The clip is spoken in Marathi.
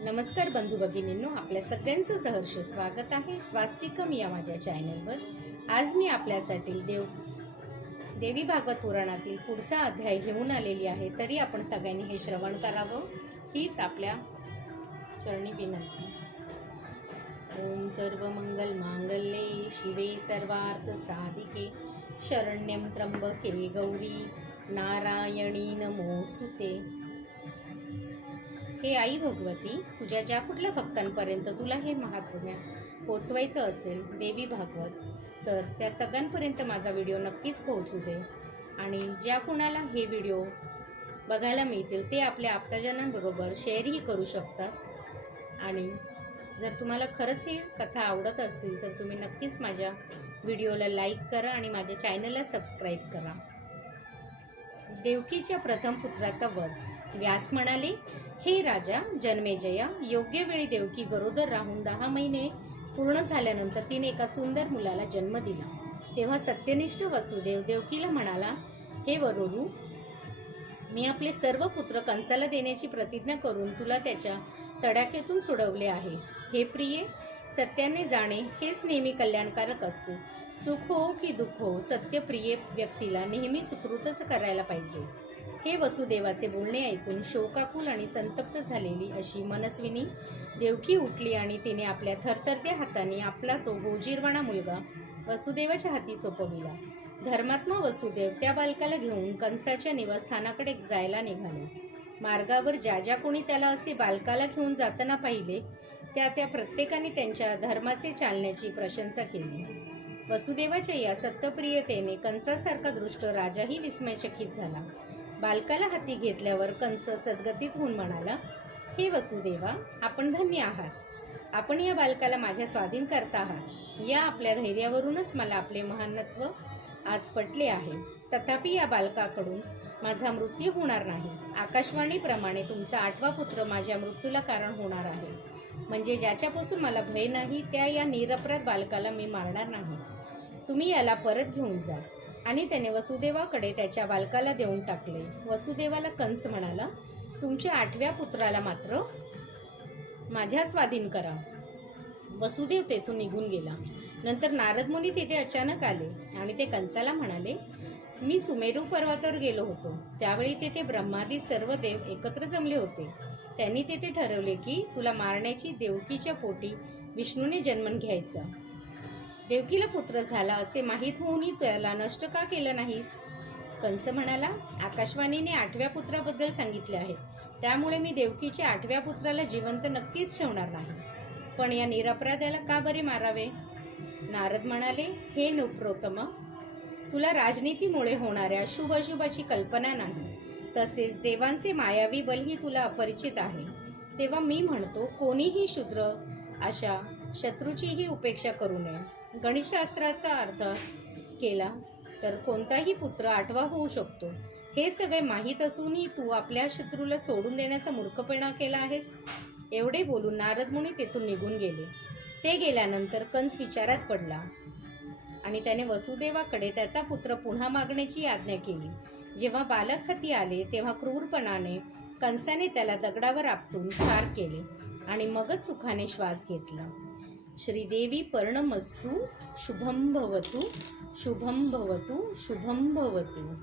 नमस्कार बंधू भगिनींनो आपल्या सगळ्यांचं सहर्ष स्वागत आहे. स्वास्तिकम या माझ्या चॅनलवर. आज मी आपल्यासाठी देव देवी भागवत पुराणातील पुढचा अध्याय घेऊन आलेली आहे. तरी आपण सगळ्यांनी हे श्रवण करावं. हीच आपल्या चरणी विनंती. ओम सर्व मंगल मांगल्ये शिवे सर्वार्थ साधिके. शरण्यम त्र्यंबके गौरी. नारायणी नमोस्तुते. हे आई भगवती तुझ्या ज्या कुठल्या भक्तांपर्यंत तुला हे महात्म्य पोचवायचं असेल देवी भागवत तर त्या सगळ्यांपर्यंत माझा व्हिडिओ नक्कीच पोहोचू दे. आणि ज्या कुणाला हे व्हिडिओ बघायला मिळतील ते आपल्या आप्तजनांबरोबर शेअरही करू शकतात. आणि जर तुम्हाला खरंच ही कथा आवडत असतील तर तुम्ही नक्कीच माझ्या व्हिडिओला लाईक करा आणि माझ्या चॅनलला सबस्क्राईब करा. देवकीच्या प्रथम पुत्राचा वध. व्यास म्हणाले हे राजा जन्मेजया योग्य वेळी देवकी गरोदर राहून दहा महिने पूर्ण झाल्यानंतर तिने एका सुंदर मुलाला जन्म दिला. तेव्हा सत्यनिष्ठ वसुदेव देवकीला म्हणाला हे वरुरू मी आपले सर्व पुत्र कंसाला देण्याची प्रतिज्ञा करून तुला त्याच्या तडाख्यातून सोडवले आहे. हे प्रिये सत्याने जाणे हेच नेहमी कल्याणकारक असते. सुख हो की दुःख हो सत्यप्रिय व्यक्तीला नेहमी सुकृतच करायला पाहिजे. हे वसुदेवाचे बोलणे ऐकून शोकाकुल आणि संतप्त झालेली अशी मनस्विनी देवकी उठली आणि तिने आपल्या थरथरत्या हाताने आपला तो गोजीरवाणा मुलगा वसुदेवाच्या हाती सोपविला. धर्मात्मा वसुदेव त्या बालकाला घेऊन कंसाच्या निवासस्थानाकडे जायला निघाले. मार्गावर ज्या ज्या कोणी त्याला असे बालकाला घेऊन जाताना पाहिले त्या त्या प्रत्येकाने त्यांच्या धर्माचे चालण्याची प्रशंसा केली. वसुदेवाच्या या सत्यप्रियतेने कंसासारखा दृष्ट राजाही विस्मयचकित झाला. बालकाला हाती घेतल्यावर कंस सद्गतीत होऊन म्हणाला हे वसुदेवा आपण धन्य आहात. आपण या बालकाला माझ्या स्वाधीन करता आहात. या आपल्या धैर्यावरूनच मला आपले महानत्व आज पटले आहे. तथापि या बालकाकडून माझा मृत्यू होणार नाही. आकाशवाणीप्रमाणे तुमचा आठवा पुत्र माझ्या मृत्यूला कारण होणार आहे. म्हणजे ज्याच्यापासून मला भय नाही त्या या निरपराध बालकाला मी मारणार नाही. तुम्ही याला परत घेऊन जा. आणि त्याने वसुदेवाकडे त्याच्या बालकाला देऊन टाकले. वसुदेवाला कंस म्हणाला तुमच्या आठव्या पुत्राला मात्र माझ्या स्वाधीन करा. वसुदेव तेथून निघून गेला. नंतर नारद मुनी तिथे अचानक आले आणि ते कंसाला म्हणाले मी सुमेरू पर्वतावर गेलो होतो. त्यावेळी तेथे ब्रह्मादी सर्व देव एकत्र जमले होते. त्यांनी तेथे ठरवले की तुला मारण्याची देवकीच्या पोटी विष्णूने जन्मन घ्यायचा. देवकीला पुत्र झाला असे माहीत होऊनही त्याला नष्ट का केलं नाहीस? कंस म्हणाला आकाशवाणीने आठव्या पुत्राबद्दल सांगितले आहे. त्यामुळे मी देवकीच्या आठव्या पुत्राला जिवंत नक्कीच ठेवणार नाही. पण या निरपराध्याला का बरे मारावे? नारद म्हणाले हे नुप्रोतम तुला राजनीतीमुळे होणाऱ्या शुभ अशुभाची कल्पना नाही. तसेच देवांचे मायावी बलही तुला अपरिचित आहे. तेव्हा मी म्हणतो कोणीही शूद्र अशा शत्रूचीही उपेक्षा करू नये. गणितशास्त्राचा अर्थ केला तर कोणताही पुत्र आठवा होऊ शकतो. हे सगळे माहीत असूनही तू आपल्या शत्रूला सोडून देण्याचा मूर्खपणा केला आहेस? एवढे बोलून नारद मुनी तेथून निघून गेले. ते गेल्यानंतर कंस विचारात पडला. आणि त्याने वसुदेवाकडे त्याचा पुत्र पुन्हा मागण्याची आज्ञा केली. जेव्हा बालक हाती आले तेव्हा क्रूरपणाने कंसाने त्याला दगडावर आपटून ठार केले आणि मगच सुखाने श्वास घेतला. श्रीदेवी पर्णमस्तू शुभम भवतु शुभम भवतु शुभम भवतु.